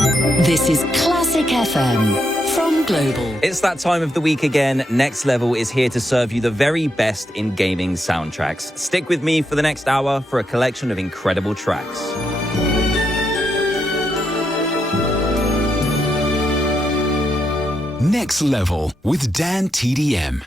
This is Classic FM from Global. It's that time of the week again. Next Level is here to serve you the very best in gaming soundtracks. Stick with me for the next hour for a collection of incredible tracks. Next Level with DanTDM.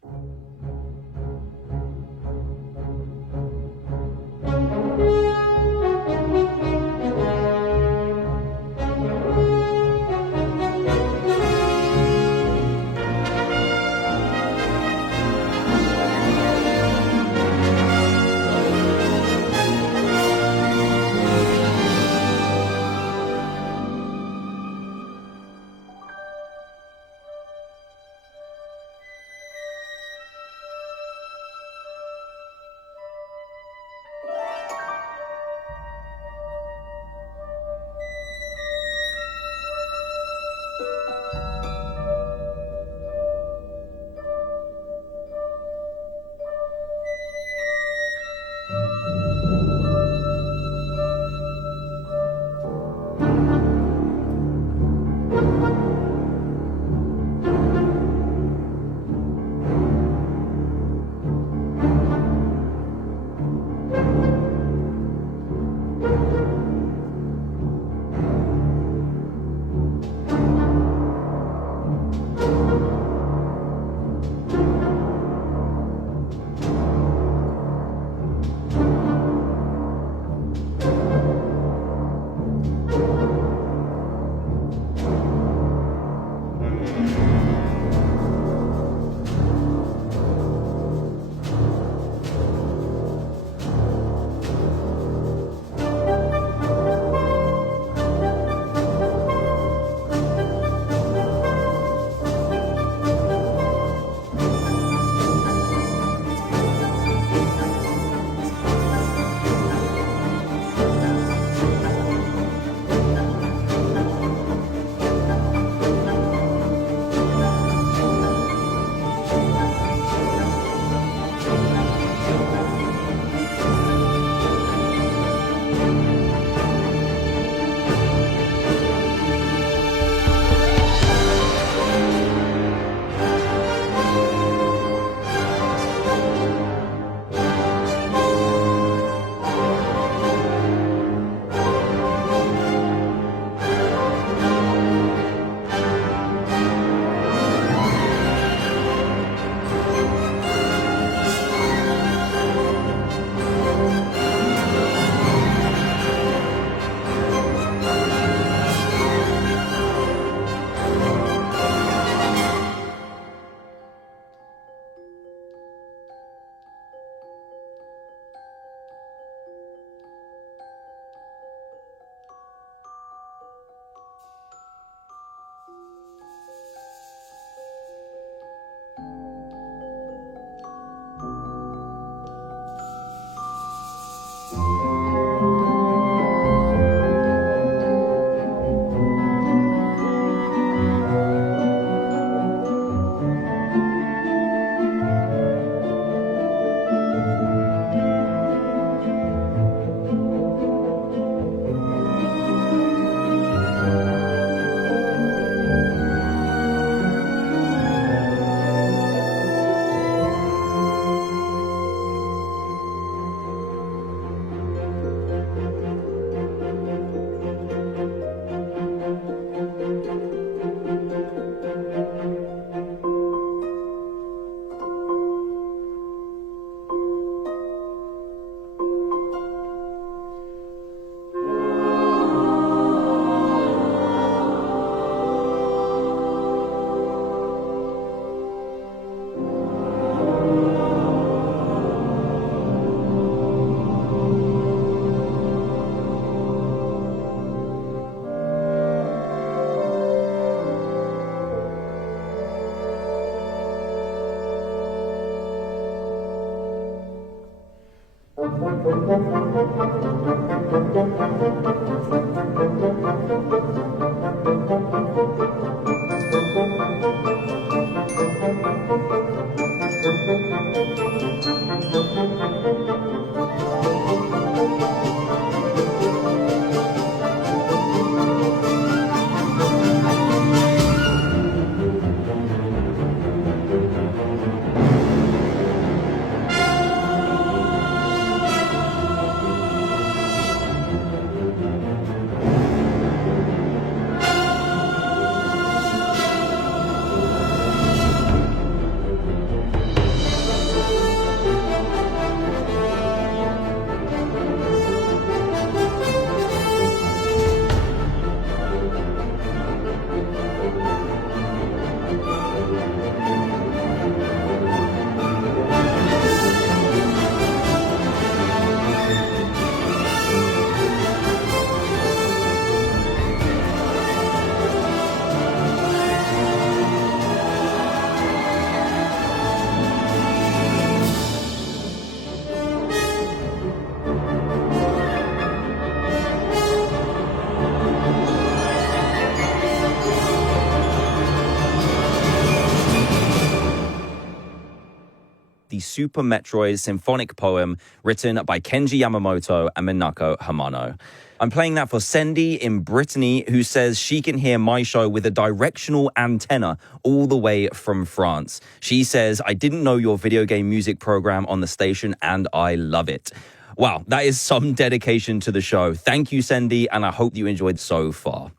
Super Metroid symphonic poem written by Kenji Yamamoto and Minako Hamano. I'm playing that for Sendy in Brittany, who says she can hear my show with a directional antenna all the way from France. She says, I didn't know your video game music program on the station and I love it. Wow, that is some dedication to the show. Thank you, Sendy, and I hope you enjoyed so far.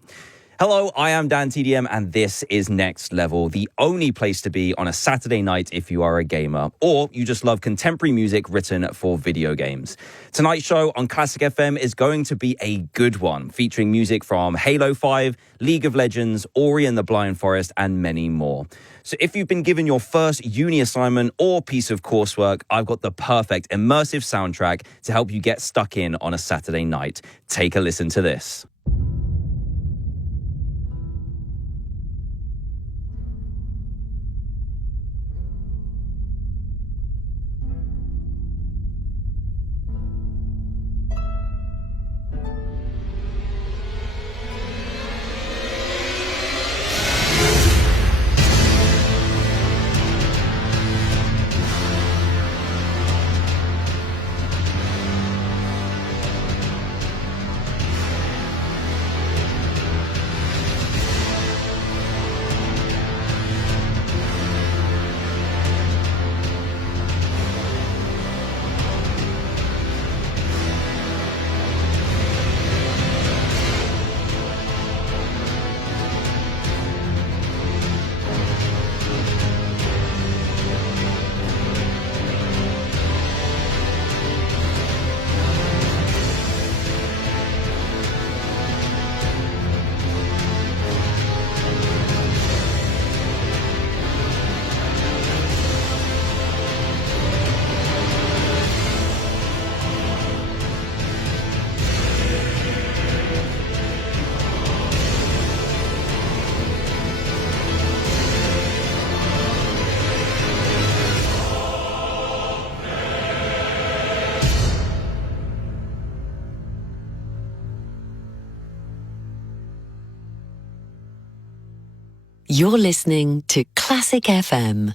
Hello, I am DanTDM, and this is Next Level, the only place to be on a Saturday night if you are a gamer, or you just love contemporary music written for video games. Tonight's show on Classic FM is going to be a good one, featuring music from Halo 5, League of Legends, Ori and the Blind Forest, and many more. So if you've been given your first uni assignment or piece of coursework, I've got the perfect immersive soundtrack to help you get stuck in on a Saturday night. Take a listen to this. You're listening to Classic FM.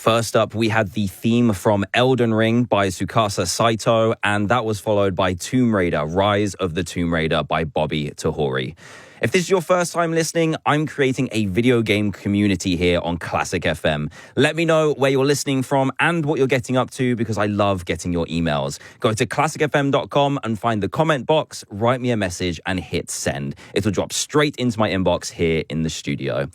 First up, we had the theme from Elden Ring by Tsukasa Saito, and that was followed by Tomb Raider, Rise of the Tomb Raider by Bobby Tahori. If this is your first time listening, I'm creating a video game community here on Classic FM. Let me know where you're listening from and what you're getting up to, because I love getting your emails. Go to classicfm.com and find the comment box, write me a message and hit send. It'll drop straight into my inbox here in the studio.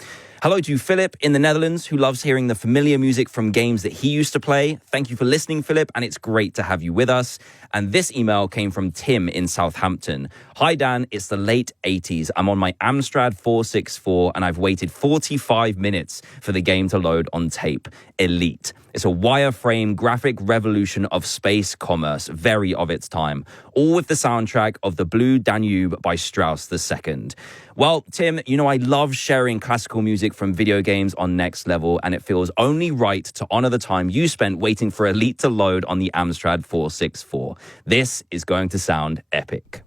Hello to Philip in the Netherlands, who loves hearing the familiar music from games that he used to play. Thank you for listening, Philip, and it's great to have you with us. And this email came from Tim in Southampton. Hi, Dan. It's the late 80s. I'm on my Amstrad 464, and I've waited 45 minutes for the game to load on tape. Elite. It's a wireframe graphic revolution of space commerce, very of its time, all with the soundtrack of The Blue Danube by Strauss II. Well, Tim, you know I love sharing classical music from video games on Next Level, and it feels only right to honor the time you spent waiting for Elite to load on the Amstrad 464. This is going to sound epic.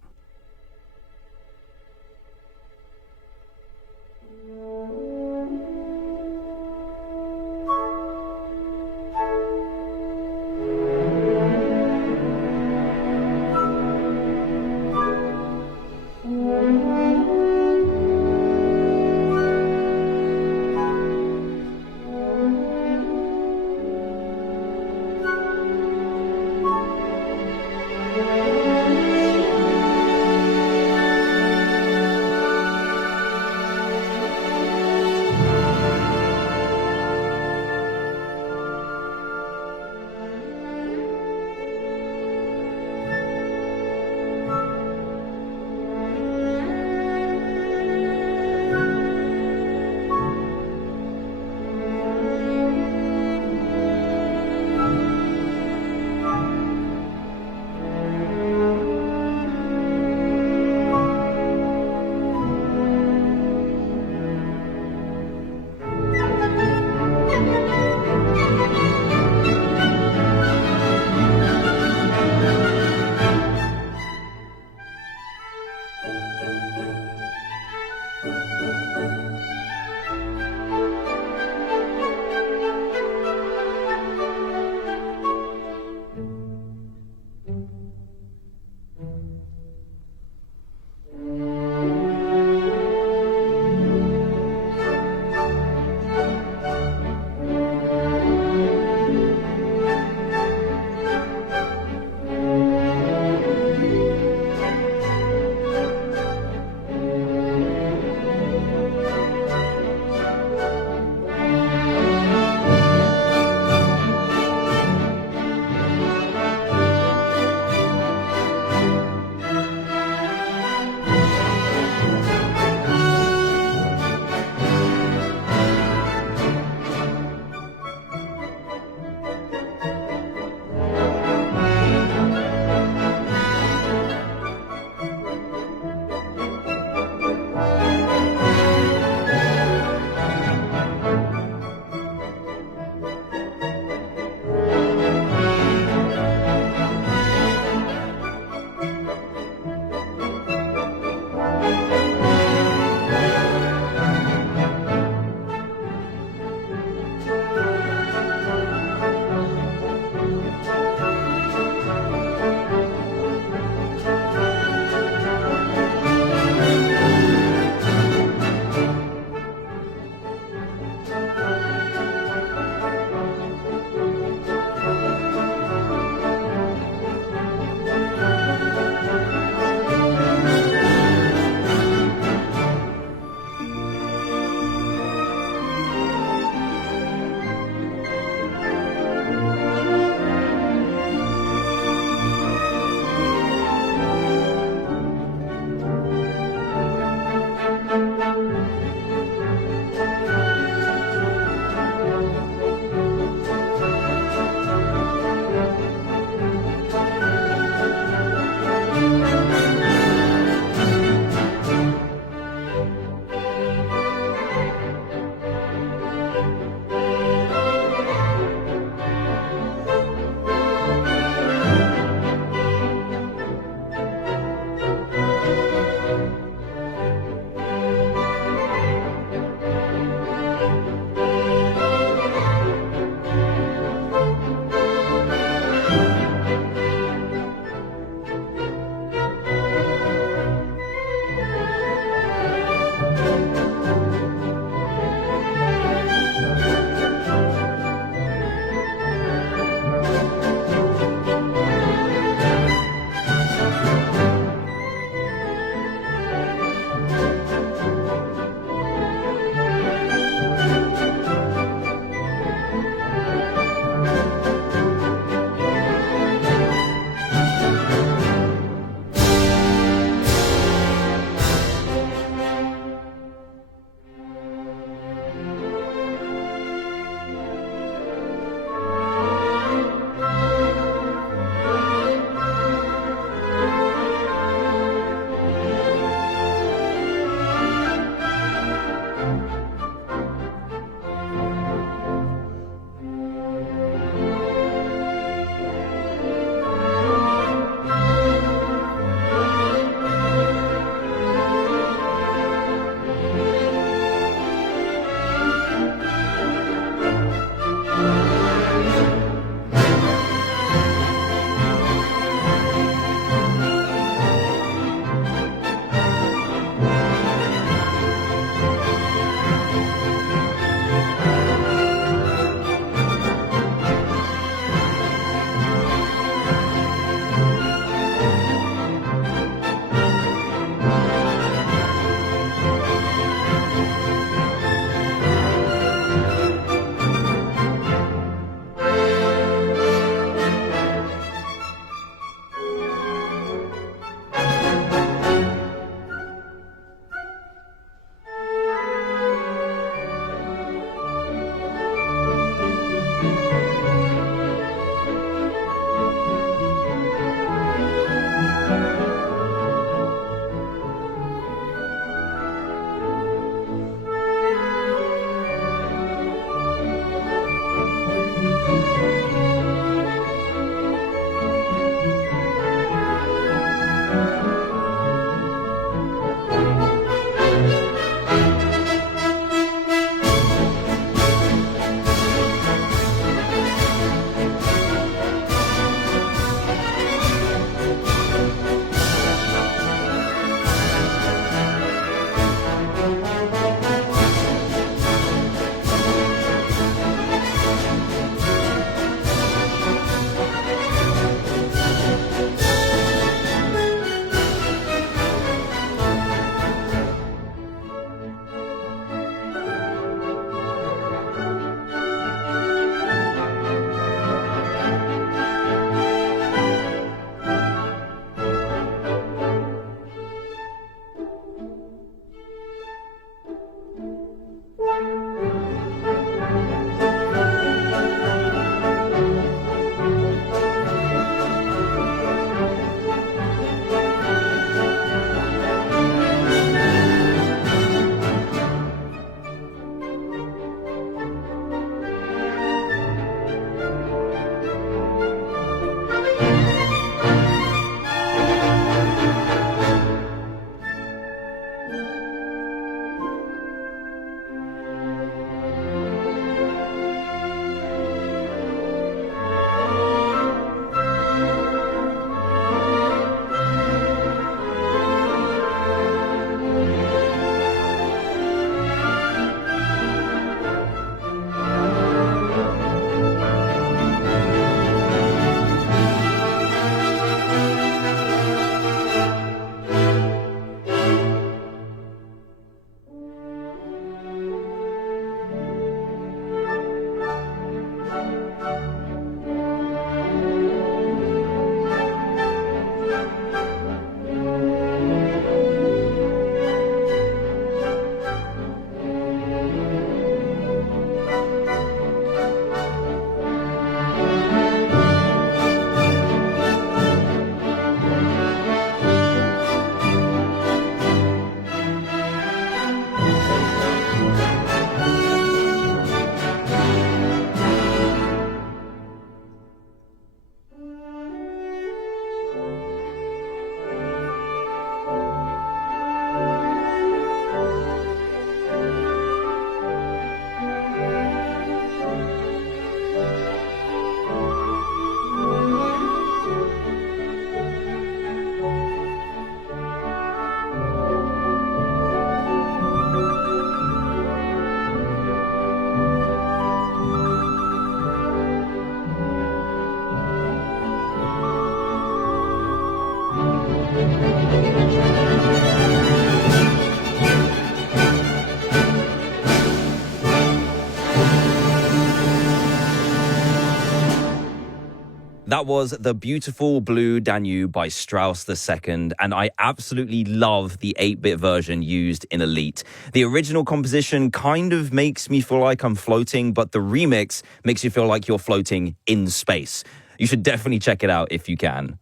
That was The Beautiful Blue Danube by Strauss II, and I absolutely love the 8-bit version used in Elite. The original composition kind of makes me feel like I'm floating, but the remix makes you feel like you're floating in space. You should definitely check it out if you can.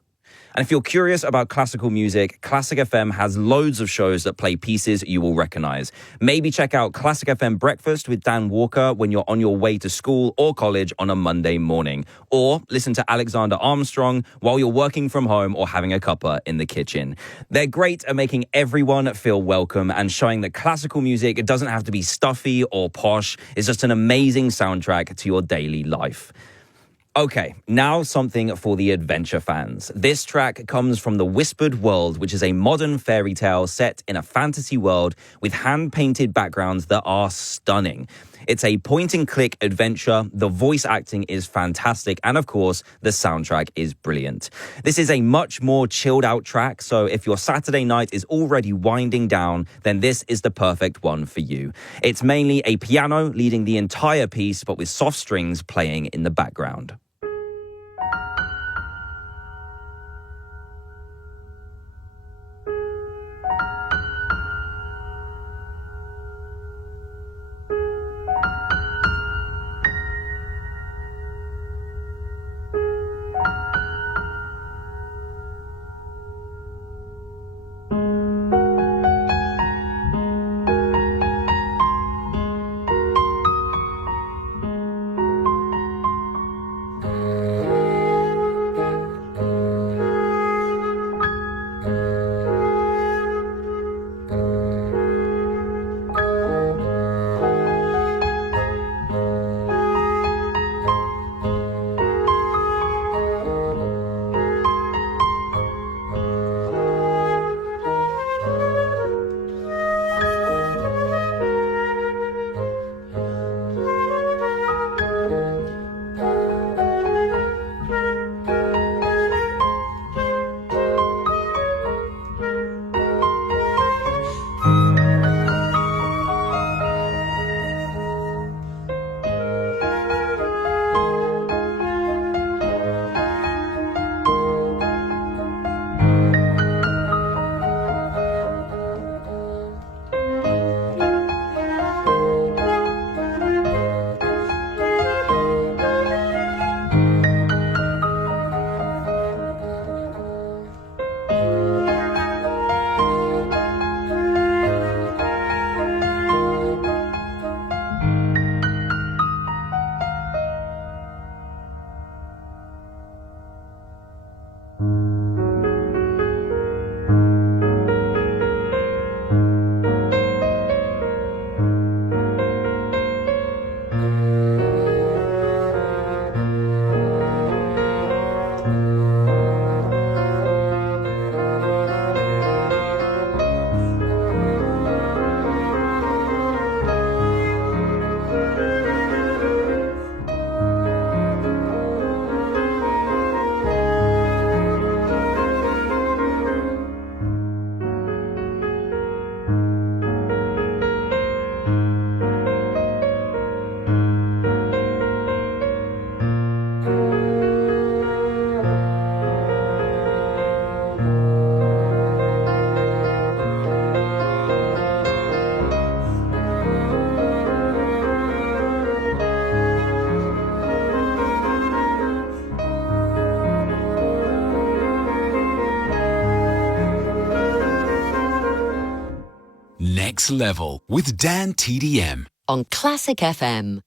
And if you're curious about classical music, Classic FM has loads of shows that play pieces you will recognize. Maybe check out Classic FM Breakfast with Dan Walker when you're on your way to school or college on a Monday morning. Or listen to Alexander Armstrong while you're working from home or having a cuppa in the kitchen. They're great at making everyone feel welcome and showing that classical music, it doesn't have to be stuffy or posh. It's just an amazing soundtrack to your daily life. Okay, now something for the adventure fans. This track comes from The Whispered World, which is a modern fairy tale set in a fantasy world with hand-painted backgrounds that are stunning. It's a point-and-click adventure, the voice acting is fantastic, and of course, the soundtrack is brilliant. This is a much more chilled-out track, so if your Saturday night is already winding down, then this is the perfect one for you. It's mainly a piano leading the entire piece, but with soft strings playing in the background. Next Level with DanTDM. On Classic FM.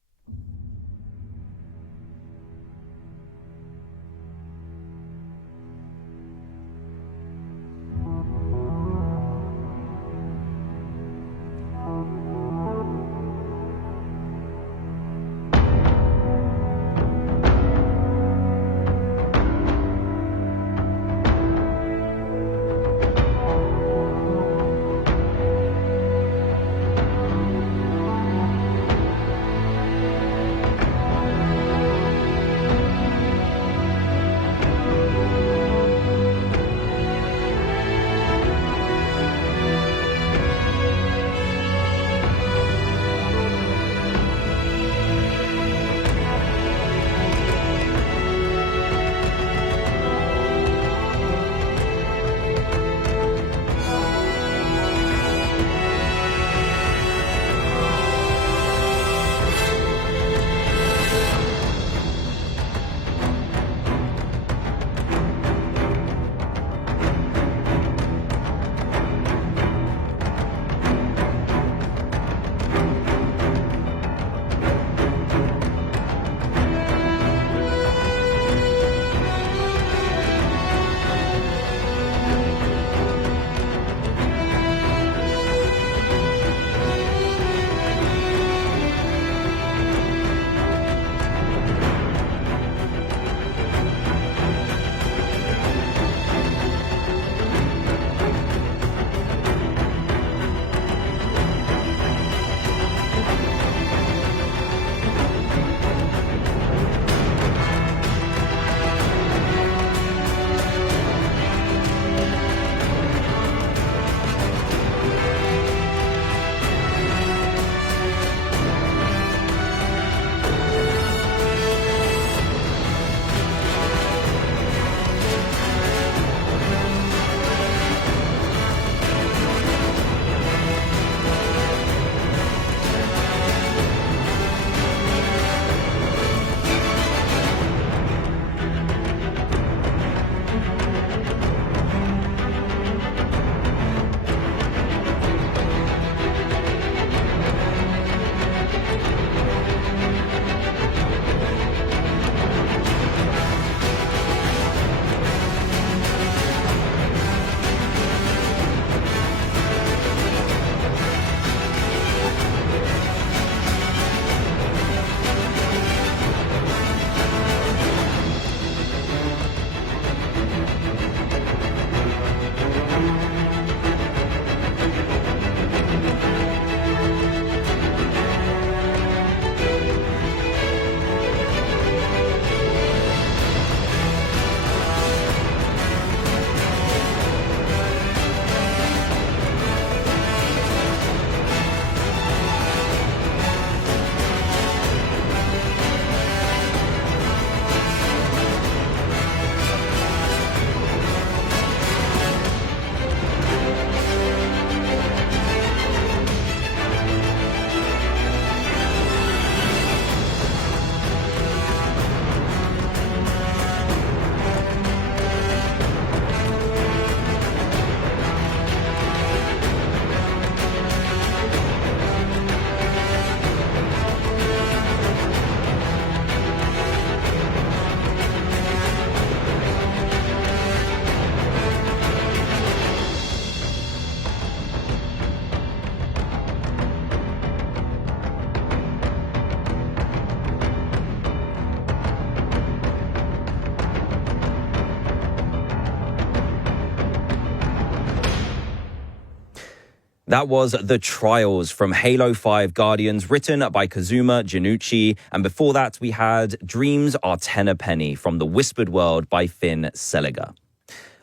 That was The Trials from Halo 5 Guardians, written by Kazuma Janucci. And before that, we had Dreams Are Tennerpenny from The Whispered World by Finn Seliger.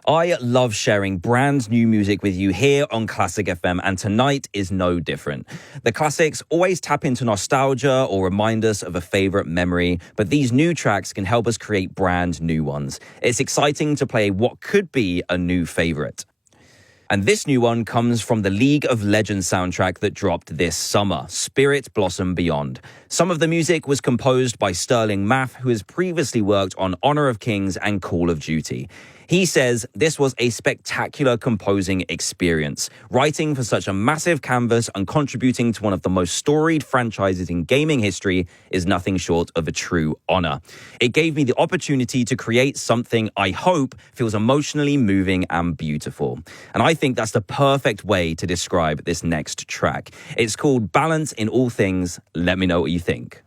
I love sharing brand new music with you here on Classic FM, and tonight is no different. The classics always tap into nostalgia or remind us of a favorite memory, but these new tracks can help us create brand new ones. It's exciting to play what could be a new favorite. And this new one comes from the League of Legends soundtrack that dropped this summer, Spirit Blossom Beyond. Some of the music was composed by Sterling Math, who has previously worked on Honor of Kings and Call of Duty. He says this was a spectacular composing experience. Writing for such a massive canvas and contributing to one of the most storied franchises in gaming history is nothing short of a true honor. It gave me the opportunity to create something I hope feels emotionally moving and beautiful. And I think that's the perfect way to describe this next track. It's called Balance in All Things. Let me know what you think.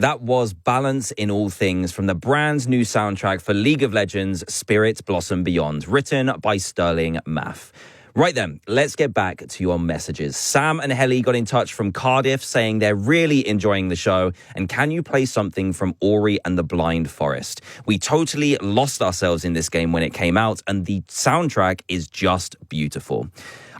That was Balance in All Things from the brand new soundtrack for League of Legends Spirit Blossom Beyond, written by Sterling Math. Right then, let's get back to your messages. Sam and Helly got in touch from Cardiff saying they're really enjoying the show and can you play something from Ori and the Blind Forest? We totally lost ourselves in this game when it came out and the soundtrack is just beautiful.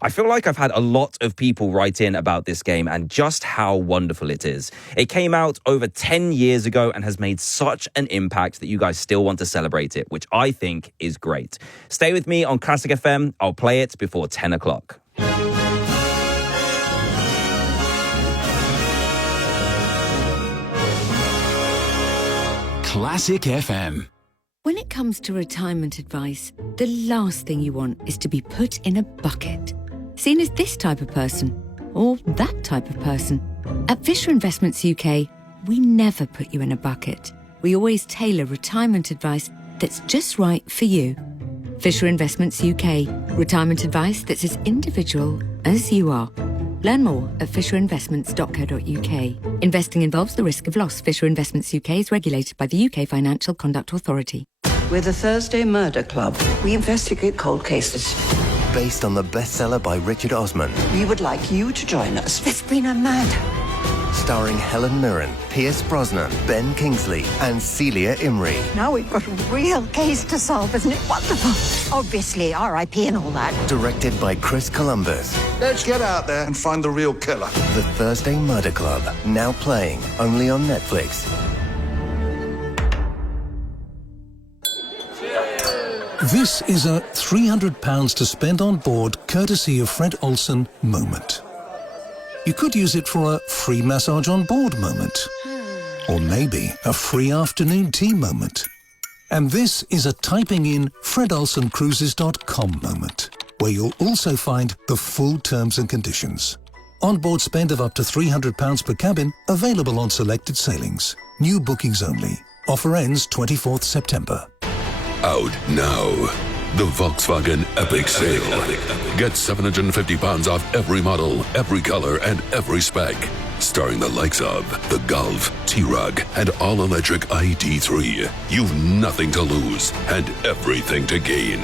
I feel like I've had a lot of people write in about this game and just how wonderful it is. It came out over 10 years ago and has made such an impact that you guys still want to celebrate it, which I think is great. Stay with me on Classic FM. I'll play it before 10 o'clock. Classic FM. When it comes to retirement advice, the last thing you want is to be put in a bucket. Seen as this type of person, or that type of person. At Fisher Investments UK, we never put you in a bucket. We always tailor retirement advice that's just right for you. Fisher Investments UK, retirement advice that's as individual as you are. Learn more at fisherinvestments.co.uk. Investing involves the risk of loss. Fisher Investments UK is regulated by the UK Financial Conduct Authority. We're the Thursday Murder Club. We investigate cold cases. Based on the bestseller by Richard Osman. We would like you to join us. It's been a mad. Starring Helen Mirren, Pierce Brosnan, Ben Kingsley, and Celia Imrie. Now we've got a real case to solve, isn't it wonderful? Obviously, R.I.P. and all that. Directed by Chris Columbus. Let's get out there and find the real killer. The Thursday Murder Club, now playing only on Netflix. This is a £300 to spend on board courtesy of Fred Olsen moment. You could use it for a free massage on board moment. Or maybe a free afternoon tea moment. And this is a typing in fredolsencruises.com moment, where you'll also find the full terms and conditions. On-board spend of up to £300 per cabin, available on selected sailings. New bookings only. Offer ends 24th September. Out now. The Volkswagen Epic Sale. Get £750 off every model, every color, and every spec. Starring the likes of the Golf, T-Roc, and all-electric ID3. You've nothing to lose and everything to gain.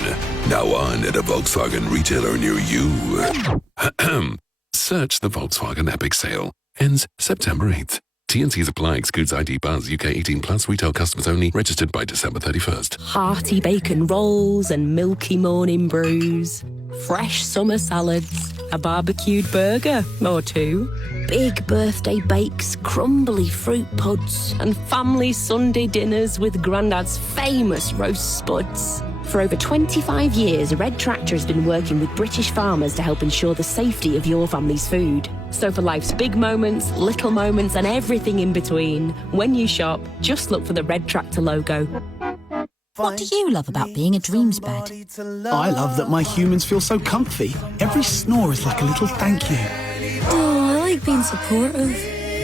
Now on at a Volkswagen retailer near you. Search the Volkswagen Epic Sale. Ends September 8th. T&Cs apply. Excludes ID bars. UK 18 plus. Retail customers only. Registered by December 31st. Hearty bacon rolls and milky morning brews. Fresh summer salads. A barbecued burger or two. Big birthday bakes, crumbly fruit puds, and family Sunday dinners with Grandad's famous roast spuds. For over 25 years, Red Tractor has been working with British farmers to help ensure the safety of your family's food. So for life's big moments, little moments, and everything in between, when you shop, just look for the Red Tractor logo. What do you love about being a dreams bed? I love that my humans feel so comfy. Every snore is like a little thank you. Oh, I like being supportive.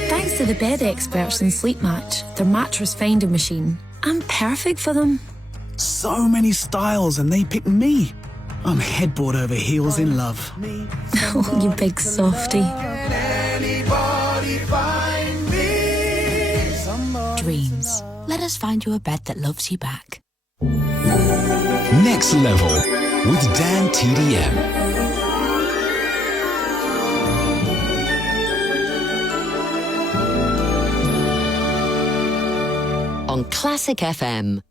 Thanks to the bed experts in Sleep Match, their mattress finding machine, I'm perfect for them. So many styles and they pick me. I'm headboard over heels in love. Oh, you big softie. Dreams. Let us find you a bed that loves you back. Next Level with DanTDM. On Classic FM.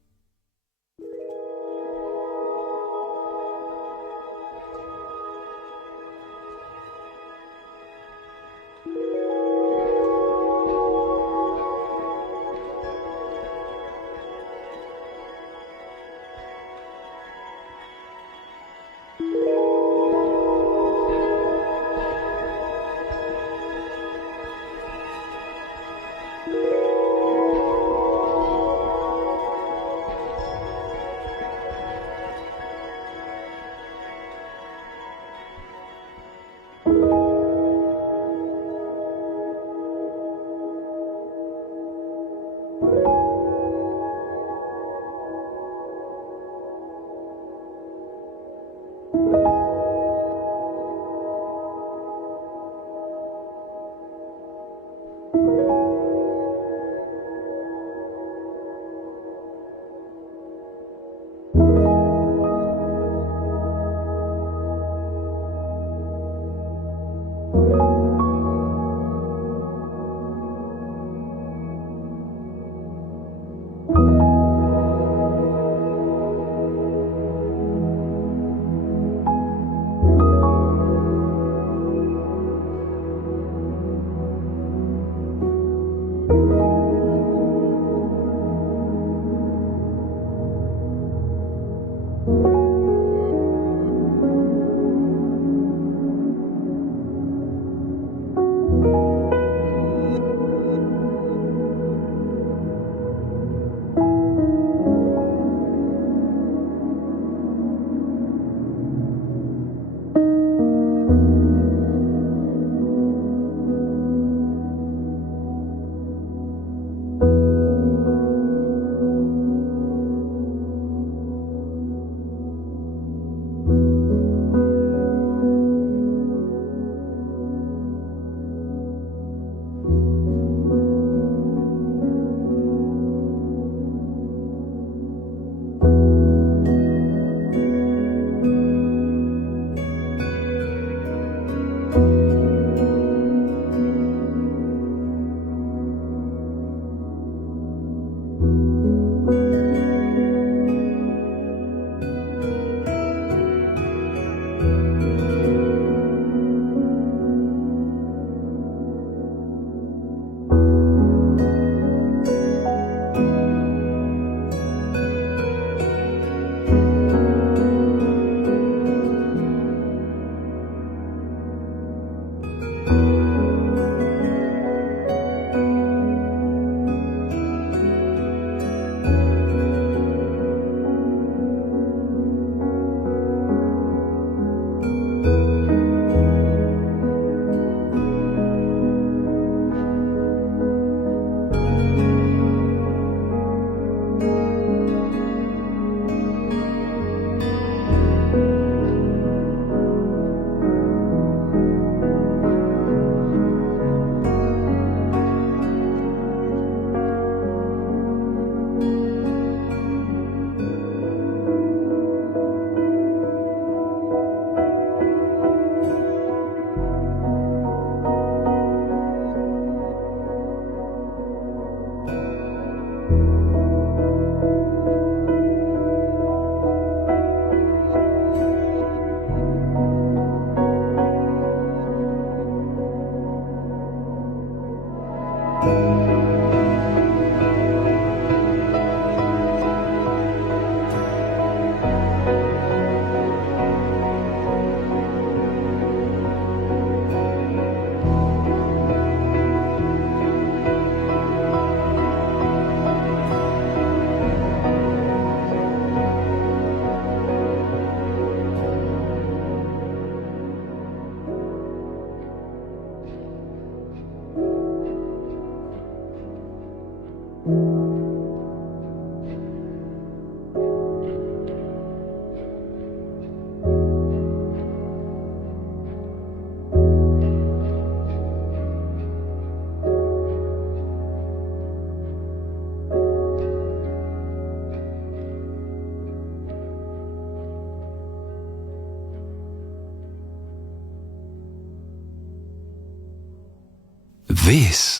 This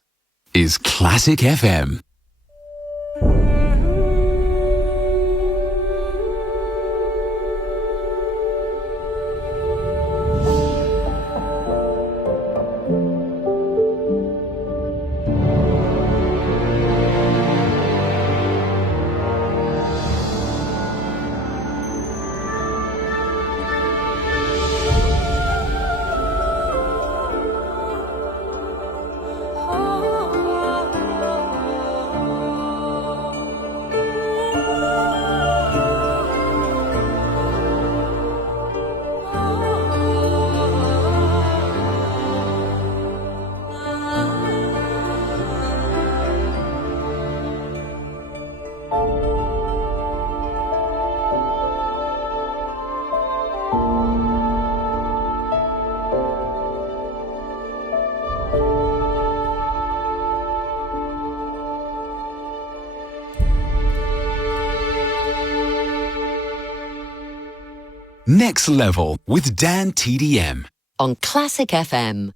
is Classic FM. Next Level with DanTDM on Classic FM.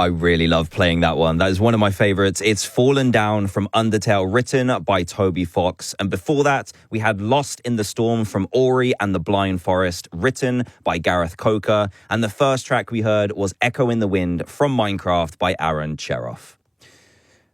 I really love playing that one. That is one of my favorites. It's Fallen Down from Undertale, written by Toby Fox. And before that, we had Lost in the Storm from Ori and the Blind Forest, written by Gareth Coker. And the first track we heard was Echo in the Wind from Minecraft by Aaron Cheroff.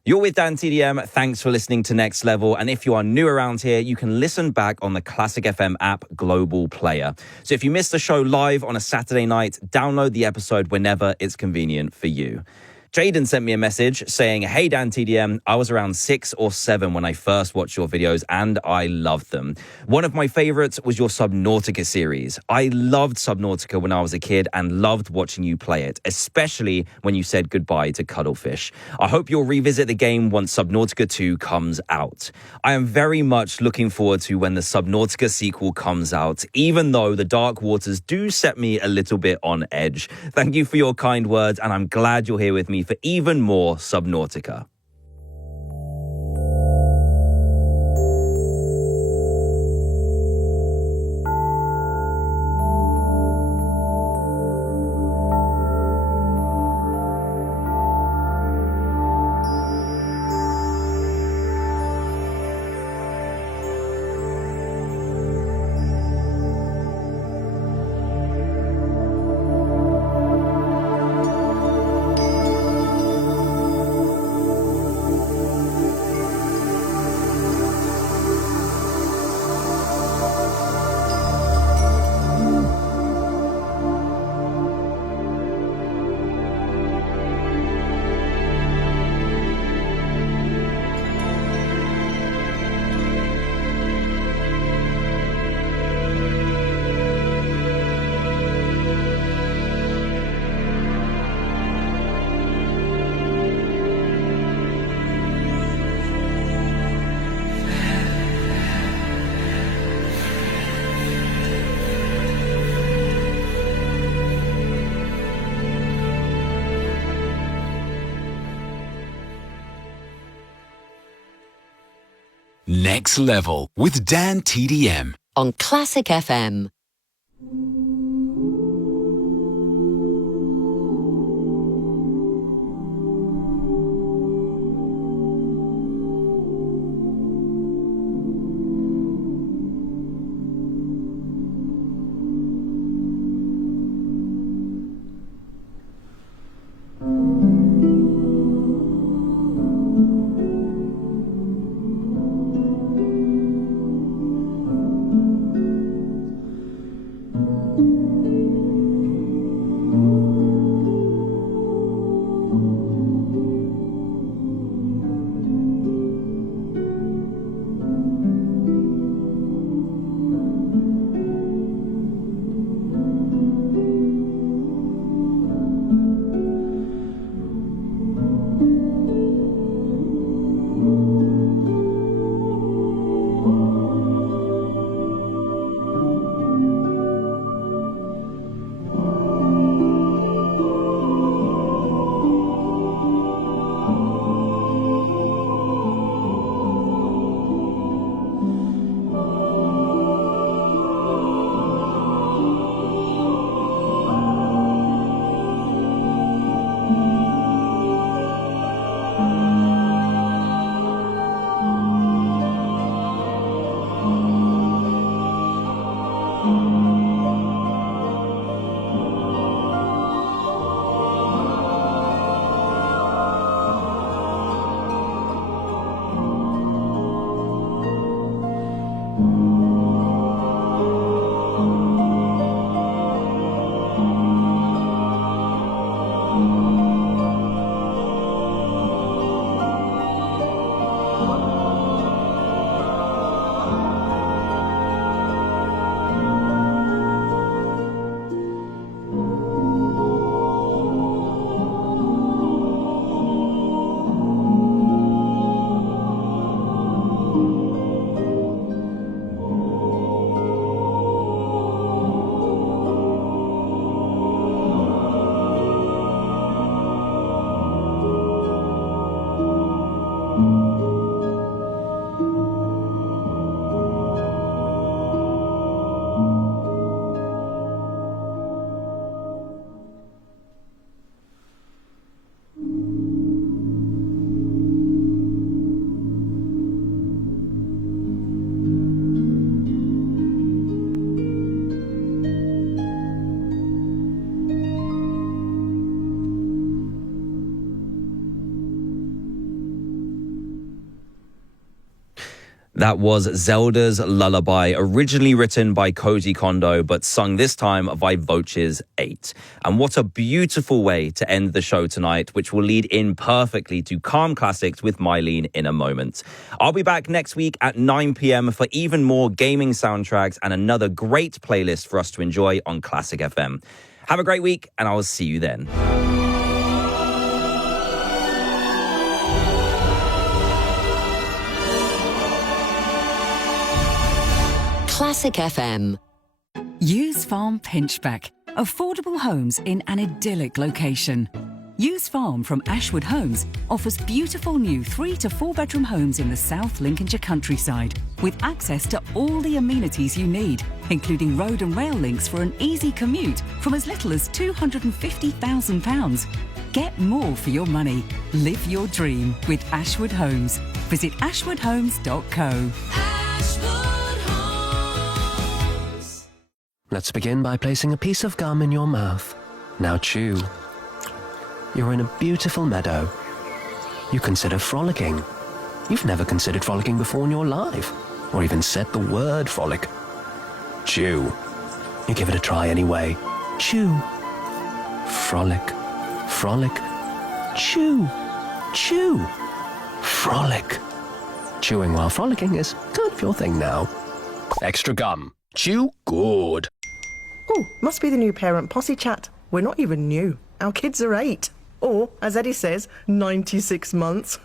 You're with DanTDM. Thanks for listening to Next Level. And if you are new around here, you can listen back on the Classic FM app Global Player. So if you missed the show live on a Saturday night, download the episode whenever it's convenient for you. Jaden sent me a message saying, "Hey DanTDM, I was around 6 or 7 when I first watched your videos and I loved them. One of my favorites was your Subnautica series. I loved Subnautica when I was a kid and loved watching you play it, especially when you said goodbye to Cuttlefish. I hope you'll revisit the game once Subnautica 2 comes out. I am very much looking forward to when the Subnautica sequel comes out, even though the Dark Waters do set me a little bit on edge. Thank you for your kind words, and I'm glad you're here with me for even more Subnautica." Next Level with DanTDM on Classic FM. That was Zelda's Lullaby, originally written by Koji Kondo, but sung this time by Voces 8. And what a beautiful way to end the show tonight, which will lead in perfectly to Calm Classics with Mylene in a moment. I'll be back next week at 9 p.m. for even more gaming soundtracks and another great playlist for us to enjoy on Classic FM. Have a great week, and I will see you then. Classic FM. Use Farm Pinchback. Affordable homes in an idyllic location. Use Farm from Ashwood Homes offers beautiful new 3 to 4 bedroom homes in the South Lincolnshire countryside with access to all the amenities you need, including road and rail links for an easy commute from as little as £250,000. Get more for your money. Live your dream with Ashwood Homes. Visit ashwoodhomes.co. Let's begin by placing a piece of gum in your mouth. Now chew. You're in a beautiful meadow. You consider frolicking. You've never considered frolicking before in your life, or even said the word frolic. Chew. You give it a try anyway. Chew. Frolic. Frolic. Chew. Chew. Frolic. Chewing while frolicking is kind of your thing now. Extra gum. Chew good. Oh, must be the new parent posse chat. We're not even new. Our kids are 8. Or, as Eddie says, 96 months.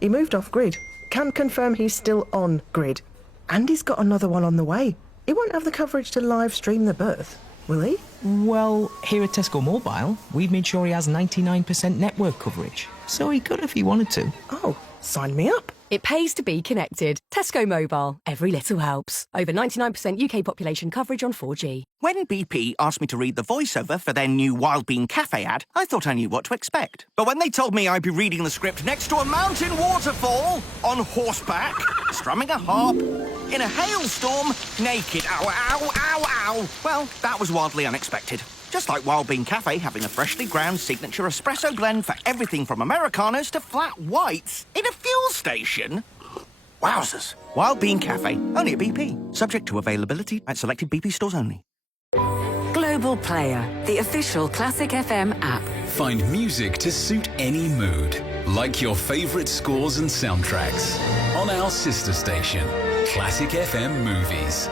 He moved off grid. Can confirm he's still on grid. And he's got another one on the way. He won't have the coverage to live stream the birth, will he? Well, here at Tesco Mobile, we've made sure he has 99% network coverage. So he could if he wanted to. Oh, sign me up. It pays to be connected. Tesco Mobile. Every little helps. Over 99% UK population coverage on 4G. When BP asked me to read the voiceover for their new Wild Bean Cafe ad, I thought I knew what to expect. But when they told me I'd be reading the script next to a mountain waterfall, on horseback, strumming a harp, in a hailstorm, naked, ow, ow, ow, ow, well, that was wildly unexpected. Just like Wild Bean Cafe having a freshly ground signature espresso blend for everything from Americanos to flat whites in a fuel station. Wowzers. Wild Bean Cafe, only at BP. Subject to availability at selected BP stores only. Global Player, the official Classic FM app. Find music to suit any mood, like your favourite scores and soundtracks, on our sister station, Classic FM Movies.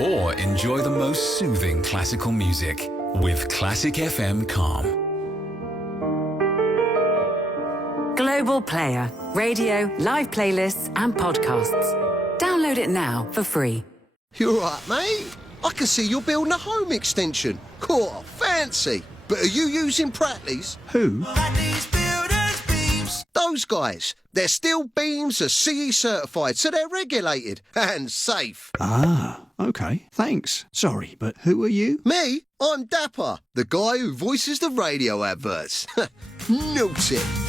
Or enjoy the most soothing classical music with Classic FM Calm. Global Player, radio, live playlists and podcasts. Download it now for free. You all right, mate? I can see you're building a home extension. Cool, fancy. But are you using Pratleys? Who? Those guys. Their steel beams are CE certified, so they're regulated and safe. Ah, okay. Thanks. Sorry, but who are you? Me? I'm Dapper, the guy who voices the radio adverts. Note it.